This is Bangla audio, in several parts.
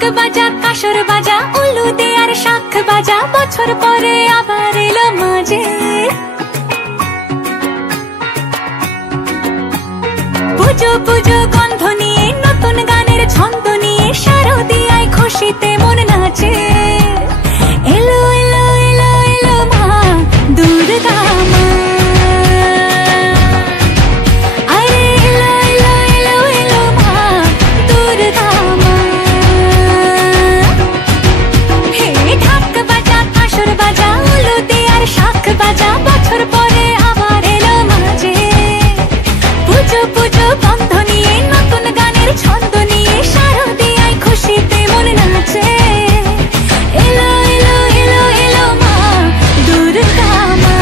ঢাক বাজা কাসর বাজা উলু দে আর শাখ বাজা বছর পরে আবার এলো মাঝে পুজো পুজো গন্ধ নিয়ে নতুন গানের ছন্দ নিয়ে শারদিয়ায় খুশিতে মন নাচে এলো এলো এলো এলো মা দুর্গা মা আরে এলো এলো এলো এলো মা দুর্গা মা হে ঢাক বাজা কাসর বাজা উলু দে আর শাখ বাজা বছর পরে আবার এলো মাঝে পুজো পুজো গন্ধ নিয়ে নতুন গানের ছন্দ নিয়ে শারদিয়ায় খুশিতে মন নাচে এলো এলো এলো এলো মা দুর্গা মা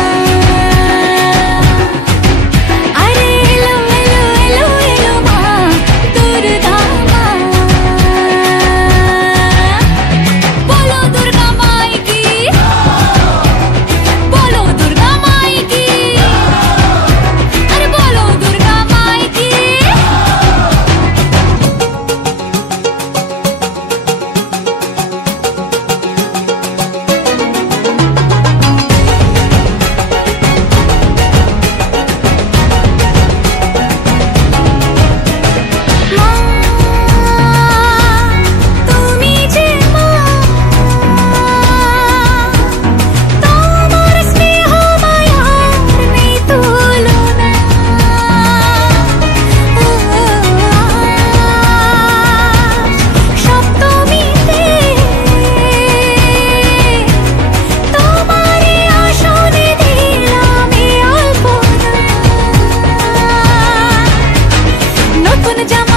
আরে এলো এলো এলো এলো মা দুর্গা মা বলো দুর্গা মাই কি বলো দুর্গা মাই কি আরে বলো দুর্গা মাই কি মা তুমি যে মা তোমার স্নেহ মায়ার নেই তুলনা সপ্তমীতে তোমারই আসনে দিলাম এই অল্পনা নতুন জামা